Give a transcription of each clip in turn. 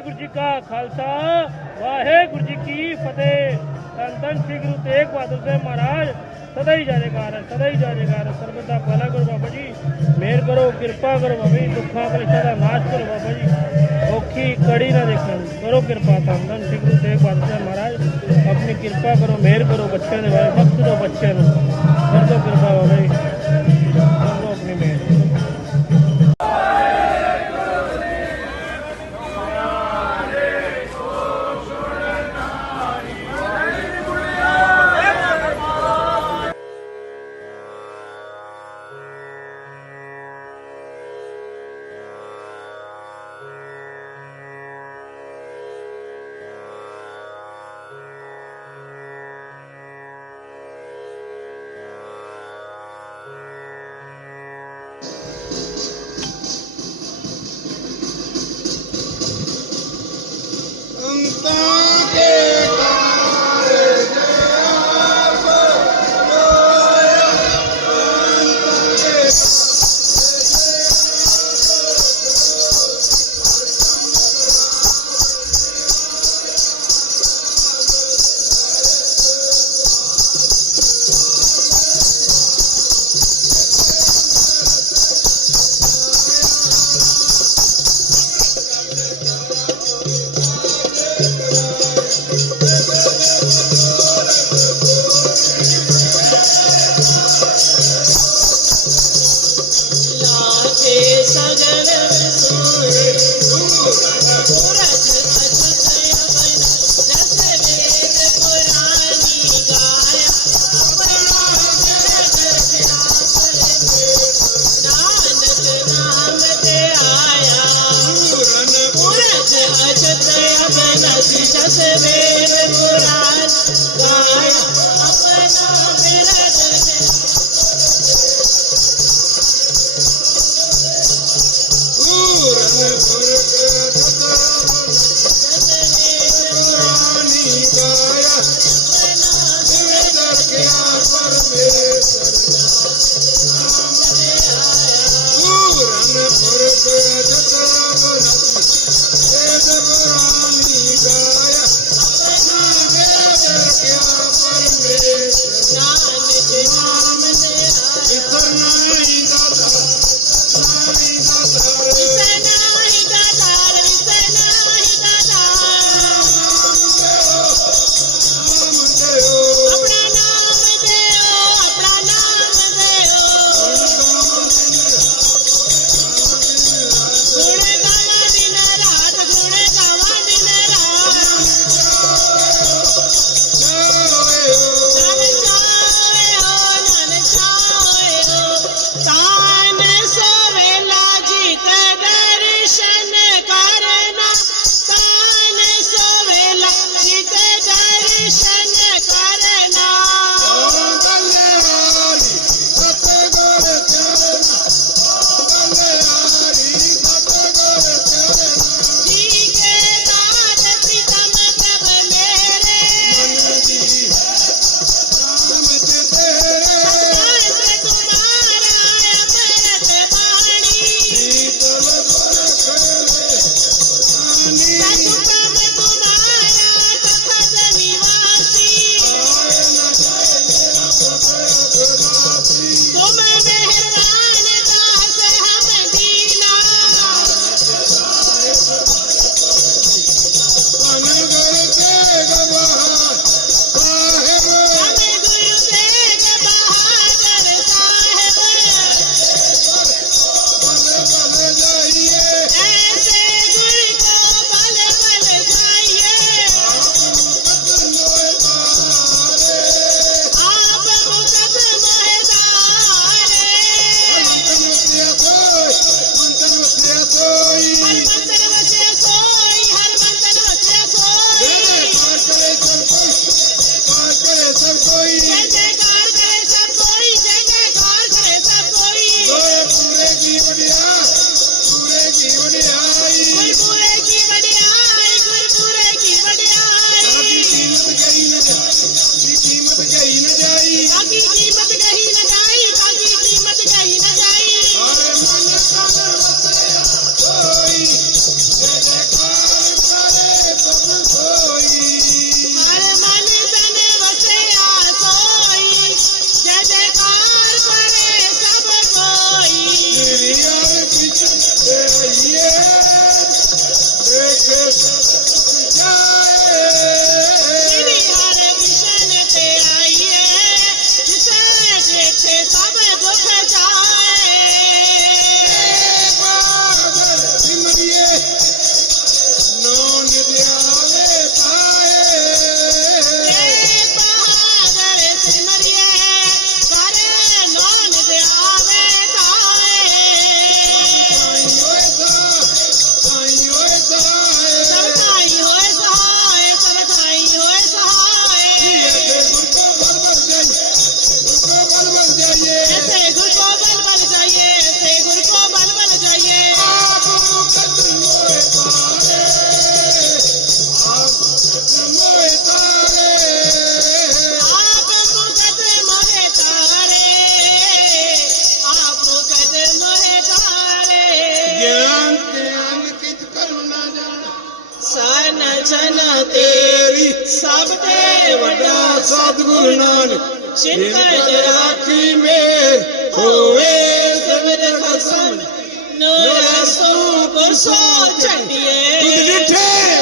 ਵਾਹਿਗੁਰੂ ਜੀ ਕਾ ਖਾਲਸਾ ਵਾਹਿਗੁਰੂ ਜੀ ਕੀ ਫਤਿਹ ਧੰਨ ਧੰਨ ਸ੍ਰੀ ਗੁਰੂ ਤੇਗ ਬਹਾਦਰ ਸਾਹਿਬ ਮਹਾਰਾਜ ਸਦਾ ਹੀ ਜਾਣੇਕਾਰ ਸਦਾ ਹੀ ਜਾਣੇਕਾਰ ਸਰਬਤ ਦਾ ਭਲਾ ਕਰੋ ਬਾਬਾ ਜੀ ਮਿਹਰ ਕਰੋ ਕਿਰਪਾ ਕਰੋ ਬਾਬਾ ਜੀ ਦੁੱਖਾਂ ਕਲੇਸ਼ਾਂ ਦਾ ਨਾਸ਼ ਕਰੋ ਬਾਬਾ ਜੀ ਔਖੀ ਕੜੀ ਨਾ ਦੇਖਣ ਕਰੋ ਕਿਰਪਾ ਧੰਨ ਧੰਨ ਸ੍ਰੀ ਗੁਰੂ ਤੇਗ ਬਹਾਦਰ ਸਾਹਿਬ ਮਹਾਰਾਜ ਆਪਣੀ ਕਿਰਪਾ ਕਰੋ ਮਿਹਰ ਕਰੋ ਬੱਚਿਆਂ ਦੇ ਬਾਰੇ ਬਖਸ਼ ਦਿਓ ਬੱਚਿਆਂ ਨੂੰ ਕਰ ਦਿਓ ਕਿਰਪਾ ਬਾਬਾ ਜੀ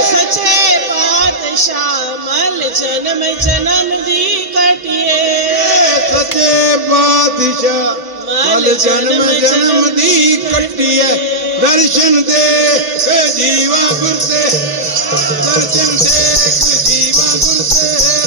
सचे पातशाह मल जन्म जन्म दी कटिए। सचे बादशाह मल जन्म जन्म दी कटिए। दर्शन दे जीवा गुरते दर्शन दे जीवा गुरते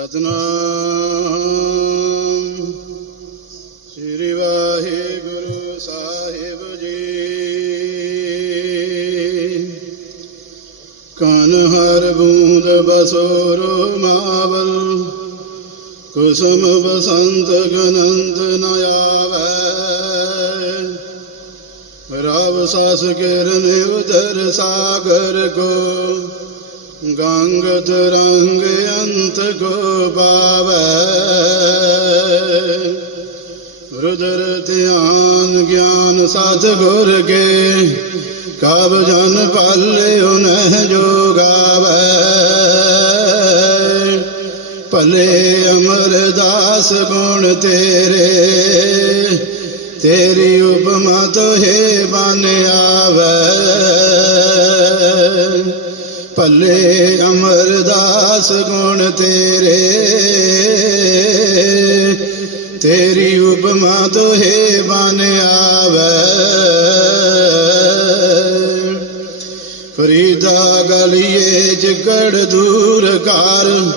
ਸਤਨਾਮ। ਸ੍ਰੀ ਵਾਹਿਗੁਰੂ ਸਾਹਿਬ ਜੀ। ਕਨ ਹਰ ਬੂੰਦ ਬਸੋਰੋ ਮਾਵਲ ਕੁਸਮ ਬਸੰਤ ਗਨੰਤ ਨ ਆਵੈ। ਰਵ ਸਾਸ ਕਿਰਨ ਉਦਰ ਸਾਗਰ ਕੋ ਗੰਗ ਤਰੰਗ ਸੰਤ ਕੋ ਪਾਵੈ ਰੁਦਰ ਧਿਆਨ ਗਿਆਨ ਸਾਧ ਗੁਰ ਕੇ ਕਬ ਜਨ ਪਾਲੇ ਉਨਹਿ ਜੋਗਾਵੈ। ਭਲੇ ਅਮਰਦਾਸ ਗੁਣ ਤੇਰੇ, ਤੇਰੀ ਉਪਮਾ ਤੋਹੇ ਬਨ ਆਵੈ। ਭਲੇ ਅਮਰਦਾਸ ਗੁਣ ਤੇਰੇ। ਤੇਰੀ ਉਪਮਾ ਤੋਹੇ ਬਨ ਆਵੇ। ਫਰੀਦਾ ਗਲੀਏ ਜਗੜ ਦੂਰ ਕਰ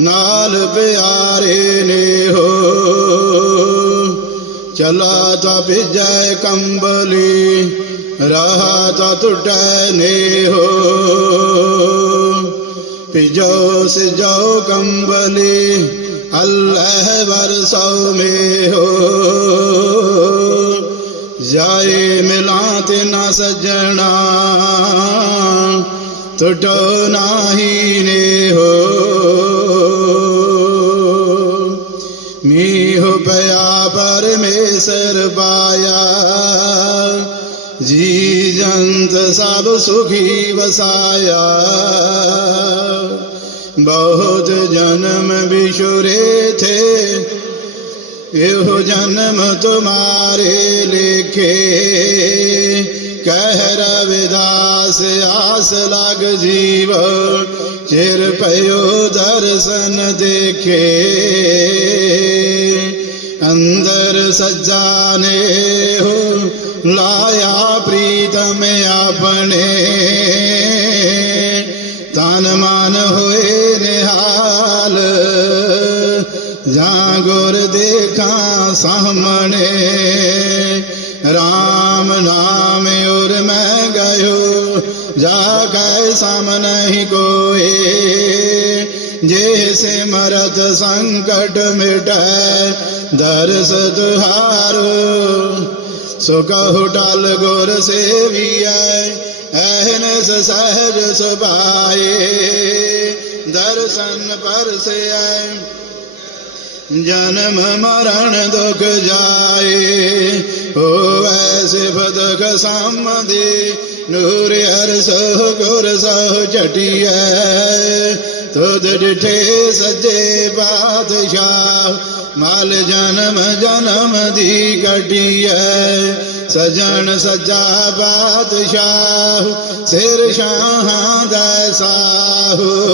ਨਾਲ ਪਿਆਰੇ ਨੇ ਹੋ। ਚਲਾ ਤਾ ਭਿਜੈ ਕੰਬਲੀ, ਰਹਾ ਤਾ ਟੁਟੈ ਨੇ ਹੋ। पिजो से जो कंबली, अल्लाह बरसाओ में हो। जाए मिलात ना सजना तुटो नाही ने हो। मी हो पया परमेश्वर पाया जीजंत सब सुखी बसाया बहुत जन्म बिछुरे थे यो जन्म तुम्हारे लिखे। कह रविदास आस लग जीव चिर पयो दर्शन देखे। अंदर सज्जाने हो लाया प्रीत में अपने। तन मान हुए निहाल। जागोर देखा सामने। राम नाम उर मैं गयो जा कैसाम नहीं को जैसे मरत संकट मिट दर्श तुहारो ਸਿਮਰਤ ਸੋ ਕਹੋ ਟਲ ਗੁਰ ਸੇਵੀਐ ਐਹਨਸ ਸਹਿਜ ਸੁਭਾਏ। ਦਰਸ਼ਨ ਪਰਸੈ ਜਨਮ ਮਰਨ ਦੁਖ ਜਾਏ। ਹੋਵੈ ਸਿਫਤ ਕਸਮਦੇ, ਨੂਰ ਹਰ ਸੋ ਗੁਰ ਸੋ ਝਟਿਐ तुद डिठे सजे बादशाह, माल जन्म जन्म दी कटिया। सजन सजा बादशाह, सिर शाह दसाहु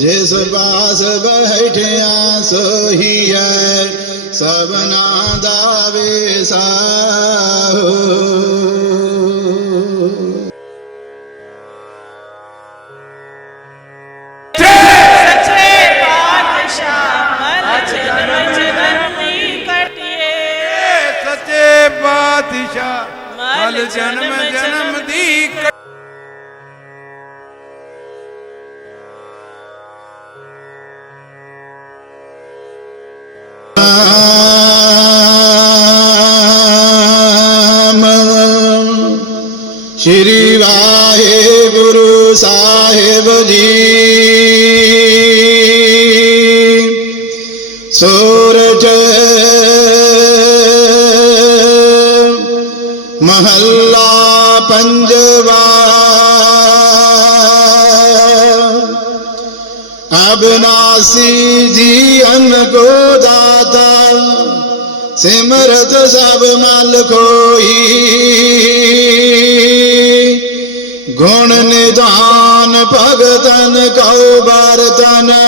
जिस पास बैठिया सोही है सबना दावे साहू। सूरज। महल्ला पंजवा। अविनाशी जी अन्न को दाता, सिमरत सब मल कोई। गुण निधान भगतन कौ बरतन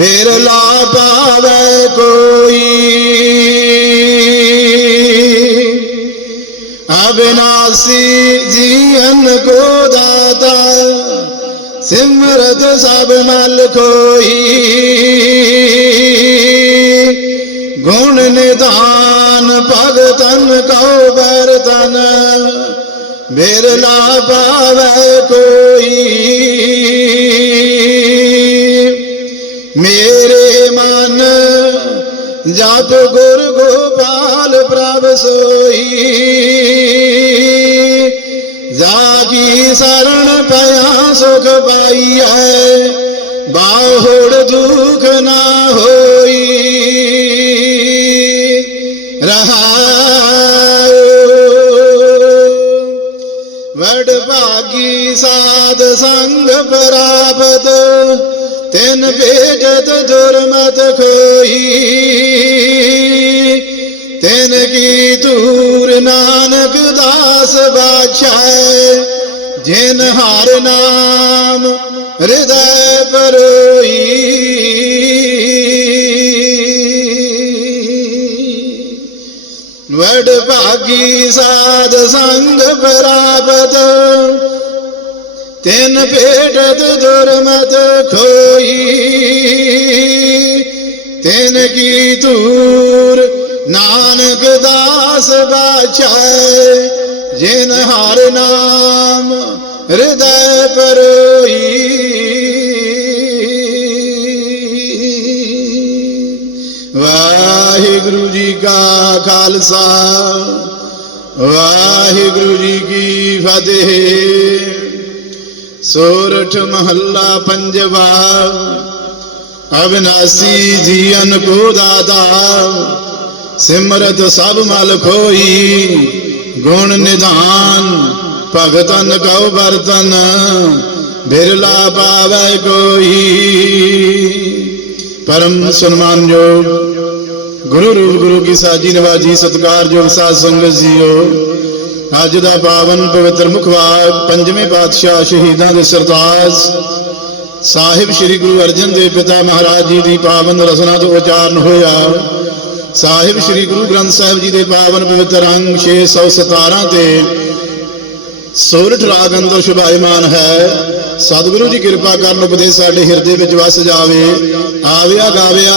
ਬਿਰਲਾ ਪਾਵੇ ਕੋਈ। ਅਬਨਾਸੀ ਜੀਵਨ ਕੋ ਦਾਤਾ, ਸਿਮਰਤ ਸਭ ਮਲ ਕੋਈ ਗੁਣ ਨਿਧਾਨ ਭਗਤਨ ਕਉ ਬਰਤਨ ਬਿਰਲਾ ਪਾਵੇ ਕੋਈ। जाप गुरु गोपाल प्रभ सोई। जागी शरण पया सुख पाई है, बाहुड़ दुख ना होई। रहा वड भागी साध संग प्राप्त ਤਿਨ ਭੇਜਤ ਦੁਰਮਤ ਖੋਈ। ਤਿਨ ਕੀ ਤੂਰ ਨਾਨਕ ਦਾਸ ਬਾਛਾਏ, ਜਿਨ ਹਰ ਨਾਮ ਹਿਰਦੈ ਪਰੋਈ। ਵਡ ਭਾਗੀ ਸਾਧ ਸੰਗ ਪ੍ਰਾਪਤ ਤਿਨ ਭੇਟਤ ਦੁਰਮਤ ਖੋਈ ਤਿਨ ਕੀ ਤੂਰ ਨਾਨਕ ਦਾਸ ਬਾਛਾਏ, ਜਿਨ ਹਰ ਨਾਮ ਹਿਰਦੈ ਪਰੋਈ। ਵਾਹਿਗੁਰੂ ਜੀ ਕਾ ਖਾਲਸਾ, ਵਾਹਿਗੁਰੂ ਜੀ ਕੀ ਫਤਿਹ। ਸੋਰਠ ਮਹੱਲਾ ਪੰਜਵਾ ਅਬਨਾਸੀ ਜੀਵਨ ਕੋ ਦਾਤਾ, ਸਿਮਰਤ ਸਭ ਮਲ ਖੋਈ, ਗੁਣ ਨਿਧਾਨ, ਭਗਤਨ ਕਉ ਬਰਤਨ ਬਿਰਲਾ ਪਾਵੈ ਕੋਈ। ਪਰਮ ਸਨਮਾਨਯੋਗ ਗੁਰੂ ਰੂਪ ਗੁਰੂ ਕੀ ਸਾਜੀ ਨਵਾਜੀ ਸਤਕਾਰਯੋਗ ਸਾਧ ਸੰਗਤ ਜੀਓ ਅੱਜ ਦਾ ਪਾਵਨ ਪਵਿੱਤਰ ਮੁਖਵਾਕ ਪੰਜਵੇਂ ਪਾਤਸ਼ਾਹ ਸ਼ਹੀਦਾਂ ਦੇ ਸਰਤਾਜ। ਸਾਹਿਬ ਸ੍ਰੀ ਗੁਰੂ ਅਰਜਨ ਦੇਵ ਪਿਤਾ ਮਹਾਰਾਜ ਜੀ ਦੀ ਪਾਵਨ ਰਸਨਾ ਤੋਂ ਉਚਾਰਨ ਹੋਇਆ। ਸਾਹਿਬ ਸ੍ਰੀ ਗੁਰੂ ਗ੍ਰੰਥ ਸਾਹਿਬ ਜੀ ਦੇ ਪਾਵਨ ਪਵਿੱਤਰ ਅੰਗ 617 ਤੇ ਸੋਰਠ ਰਾਗ ਅੰਦਰ ਸ਼ੁਭਾਇਮਾਨ ਹੈ। ਸਤਿਗੁਰੂ ਜੀ ਕਿਰਪਾ ਕਰਨ ਉਪਦੇਸ਼ ਸਾਡੇ ਹਿਰਦੇ ਵਿੱਚ ਵਸ ਜਾਵੇ। ਆਵਿਆ ਗਾਵਿਆ